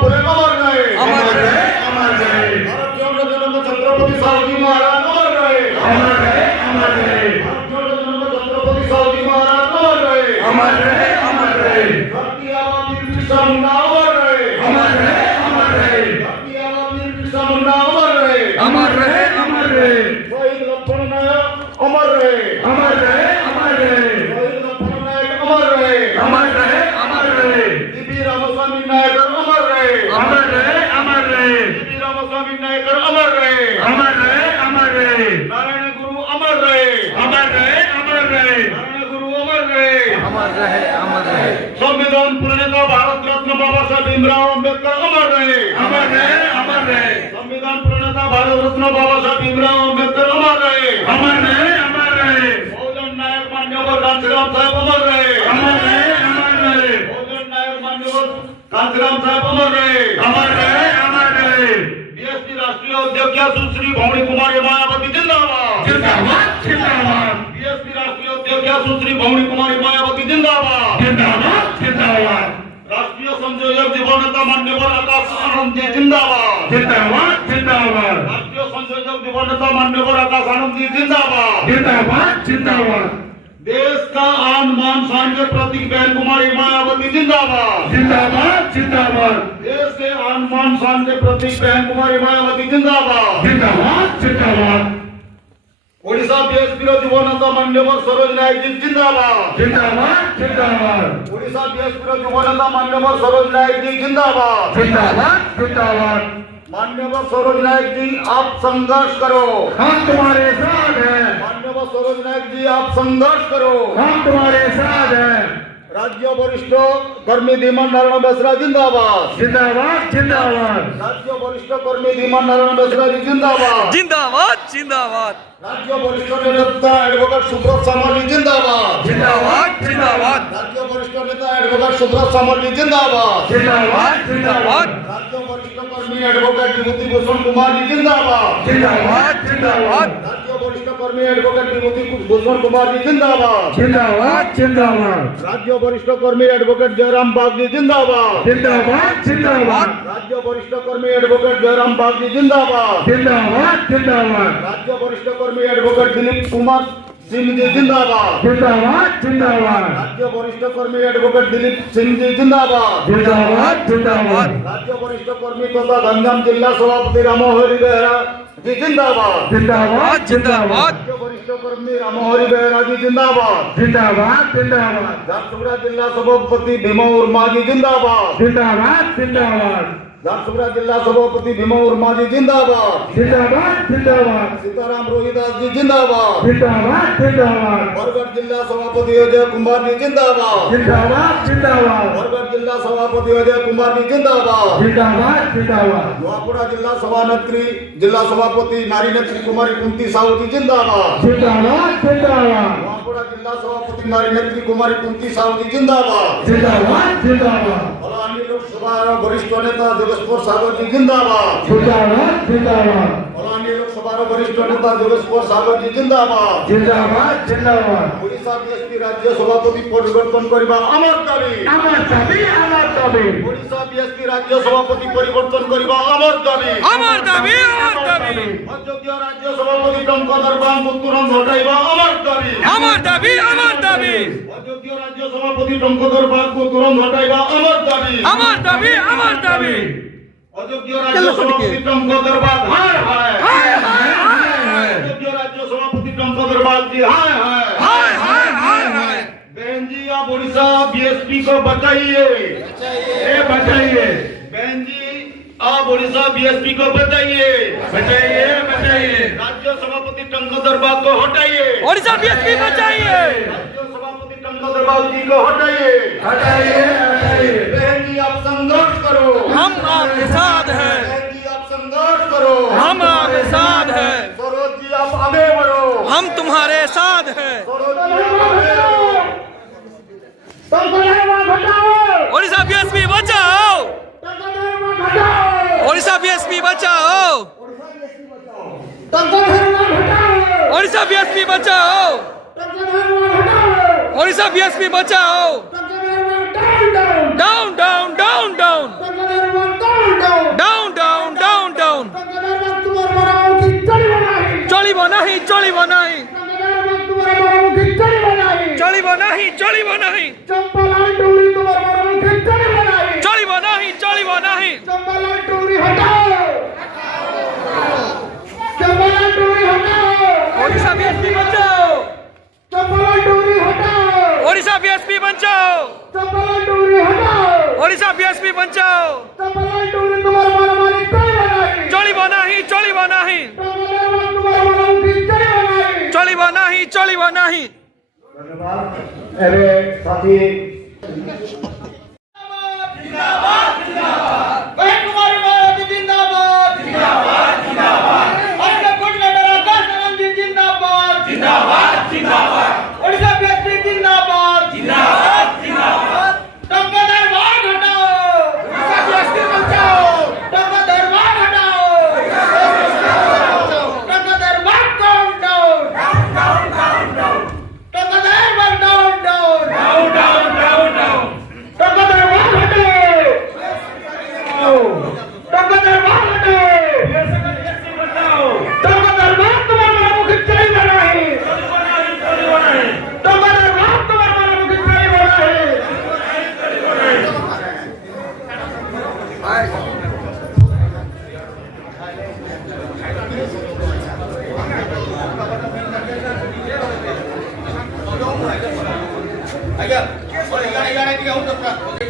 पुरे अमर रहे, अमर रहे, अमर रहे। भारतीयों के जन्म छत्रपति शिवाजी महाराज अमर रहे, अमर रहे, अमर रहे, भारतीयों के जन्म छत्रपति शिवाजी महाराज अमर रहे, अमर रहे, अमर रहे, धरती आबा वीर बिरसा मुंडा अमर रहे, अमर रहे, अमर रहे, धरती आबा वीर बिरसा मुंडा अमर रहे, अमर रहे, अमर रहे, शहीद लक्ष्मण नायक अमर रहे, अमर रहे, अमर रहे, शहीद लक्ष्मण नायक अमर रहे, अमर रहे, अमर रहे, बीबी रामस्वामी नायकर अमर रहे, अमर रहे, अमर रहे, बीबी रामस्वामी नायकर अमर रहे, अमर रहे, अमर रहे, नारायण गुरु अमर रहे, अमर रहे, अमर रहे, नारायण गुरु अमर रहे, अमर रहे, अमर रहे, संविधान प्रणेता भारत रत्न बाबा साहेब भीमराव अम्बेडकर अमर रहे, अमर रहे, अमर रहे, संविधान प्रणेता भारत रत्न बाबा साहेब भीमराव अम्बेडकर अमर रहे, अमर रहे, अमर रहे, बहुजन नायक मान्यवर कांचीराम साहेब अमर रहे, अमर रहे, अमर रहे, बहुजन नायक मान्यवर कांचीराम साहेब अमर रहे, अमर रहे, अमर रहे, बीएसपी राष्ट्रीय अध्यक्ष सुश्री भवानी कुमारी मायावती जिंदाबाद, जिंदाबाद, जिंदाबाद, बीएसपी राष्ट्रीय अध्यक्ष सुश्री भवानी कुमारी मायावती जिंदाबाद, जिंदाबाद, जिंदाबाद, राष्ट्रीय संयोजक दिवंगत मान्यवर आकाश आनंद जी जिंदाबाद, जिंदाबाद, जिंदाबाद, राष्ट्रीय संयोजक दिवंगत मान्यवर आकाश आनंद जी जिंदाबाद, जिंदाबाद, जिंदाबाद, देश का आन बान शान के प्रतीक बहन कुमारी मायावती जिंदाबाद, जिंदाबाद, जिंदाबाद, देश के आन बान शान के प्रतीक बहन कुमारी मायावती जिंदाबाद, जिंदाबाद, जिंदाबाद, ओडिशा बीएसपी दिवंगत मान्यवर सरोज नायक जी जिंदाबाद, जिंदाबाद, जिंदाबाद, ओडिशा बीएसपी दिवंगत मान्यवर सरोज नायक जी जिंदाबाद, जिंदाबाद, जिंदाबाद, मान्यवर सरोज नायक जी आप संघर्ष करो, हम तुम्हारे साथ हैं, मान्यवर सरोज नायक जी आप संघर्ष करो, हम तुम्हारे साथ हैं, राज्य वरिष्ठ कर्मी धीमान नारायण बेसरा जिंदाबाद, जिंदाबाद, जिंदाबाद, राज्य वरिष्ठ कर्मी धीमान नारायण बेसरा जी जिंदाबाद, जिंदाबाद, जिंदाबाद, राज्य वरिष्ठ नेता एडवोकेट सुब्रत सामल जी जिंदाबाद, जिंदाबाद, जिंदाबाद, राज्य वरिष्ठ नेता एडवोकेट सुब्रत सामल जी जिंदाबाद, जिंदाबाद, जिंदाबाद, राज्य वरिष्ठ कर्मी एडवोकेट विभूति भूषण कुमार जी जिंदाबाद, जिंदाबाद, जिंदाबाद, राज्य वरिष्ठ कर्मी एडवोकेट विभूति भूषण कुमार जी जिंदाबाद, जिंदाबाद, जिंदाबाद, राज्य वरिष्ठ कर्मी एडवोकेट जयराम बागजी जिंदाबाद, जिंदाबाद, जिंदाबाद, राज्य वरिष्ठ कर्मी एडवोकेट जयराम बागजी जिंदाबाद, जिंदाबाद, जिंदाबाद, राज्य वरिष्ठ कर्मी एडवोकेट दिलीप कुमार सिंह जी जिंदाबाद, जिंदाबाद, जिंदाबाद, राज्य वरिष्ठ कर्मी एडवोकेट दिलीप सिंह जी जिंदाबाद, जिंदाबाद, जिंदाबाद, राज्य वरिष्ठ कर्मी तथा गंजाम जिला सभापति रामहरि बेहरा जी जिंदाबाद, जिंदाबाद, जिंदाबाद, राज्य वरिष्ठ कर्मी रामहरि बेहरा जी जिंदाबाद, जिंदाबाद, जिंदाबाद, झारसुगुड़ा जिला सभापति भीमा उर्मा जी जिंदाबाद, जिंदाबाद, जिंदाबाद, झारसुगुड़ा जिला सभापति भीमा उर्मा जी जिंदाबाद, जिंदाबाद, जिंदाबाद, सीताराम रोहिदास जी जिंदाबाद, जिंदाबाद, जिंदाबाद, बरगढ़ जिला सभापति अजय कुमार जी जिंदाबाद, जिंदाबाद, जिंदाबाद, बरगढ़ जिला सभापति अजय कुमार जी जिंदाबाद, जिंदाबाद, जिंदाबाद, नवापुरा जिला सभानेत्री जिला सभापति नारी नेत्री कुमारी कुंती साहू जी जिंदाबाद, जिंदाबाद, जिंदाबाद, नवापुरा जिला सभापति नारी नेत्री कुमारी कुंती साहू जी जिंदाबाद, जिंदाबाद, जिंदाबाद, फलानी लोकसभा वरिष्ठ नेता देवेश्वर सागर जी जिंदाबाद, जिंदाबाद, जिंदाबाद, फलानी लोकसभा वरिष्ठ नेता देवेश्वर सागर जी जिंदाबाद, जिंदाबाद, जिंदाबाद, ओडिशा बीएसपी राज्य सभापति परिवर्तन करबा अमर दाबी, আমার দাবি, আমার দাবি, ओडिशा बीएसपी राज्य सभापति परिवर्तन करबा अमर दाबी, আমার দাবি, আমার দাবি, अयोग्य राज्य सभापति टंकधर बांग तुरंत हटाइबा अमर दाबी, আমার দাবি, আমার দাবি, अयोग्य राज्य सभापति टंकधर बांग को तुरंत हटाइबा अमर दाबी, আমার দাবি, আমার দাবি, अयोग्य राज्य सभापति टंकधर बांग हाय हाय হায় হায় হায় হায়, अयोग्य राज्य सभापति टंकधर बांग जी हाय हाय হায় হায় হায় হায়, बहन जी आप ओडिशा बीएसपी को बचाइए, बचाइए, बहन जी आप ओडिशा बीएसपी को बचाइए, बचाइए, बचाइए, राज्य सभापति टंकधर बांग को हटाइए, ओडिशा बीएसपी बचाइए, राज्य सभापति टंकधर बांग जी को हटाइए, हटाइए, हटाइए, बहन जी आप संघर्ष करो, हम आपके साथ हैं, बहन जी आप संघर्ष करो, हम आपके साथ हैं, सरोज जी आप आगे बढ़ो, हम तुम्हारे साथ हैं, सरोज जी आप आगे बढ़ो, ओडिशा बीएसपी बचाओ, ओडिशा बीएसपी बचाओ, ओडिशा बीएसपी बचाओ, ओडिशा बीएसपी बचाओ, down down down down down, चलिबो नहीं चलिबो नहीं चलिबो नहीं चंपालाल टोरी तुम्हारे मुखी चढ़ी बनाई चलिबो नहीं चलिबो नहीं चंपालाल टोरी हटाओ चंपालाल टोरी हटाओ ओडिशा बीएसपी बचाओ चंपालाल टोरी हटाओ ओडिशा बीएसपी बचाओ चंपालाल टोरी हटाओ ओडिशा बीएसपी बचाओ चंपालाल टोरी तुम्हारे मारामारी चढ़ी बनाई चलिबो नहीं चलिबो नहीं चंपालाल तुम्हारे मुखी चढ़ी बनाई चलिबो नहीं चलिबो नहीं धन्यवाद। अरे साथी बहन कुमारी मायावती जिंदाबाद जिंदाबाद जिंदाबाद अन्य कोटलेटर आकाश आनंद जिंदाबाद जिंदाबाद जिंदाबाद ओडिशा बीएसपी जिंदाबाद जिंदाबाद जिंदाबाद टंका दरबार हटाओ ओडिशा बीएसपी बचाओ टंका दरबार हटाओ टंका दरबार down down down down down टंका दरबार down down down down down टंका दरबार हटाओ टंका दरबार हटाओ टंका दरबार तुम्हारे मुख चली बनाई टंका दरबार तुम्हारे मुख चली बनाई आइए और यहाँ यहाँ नहीं होता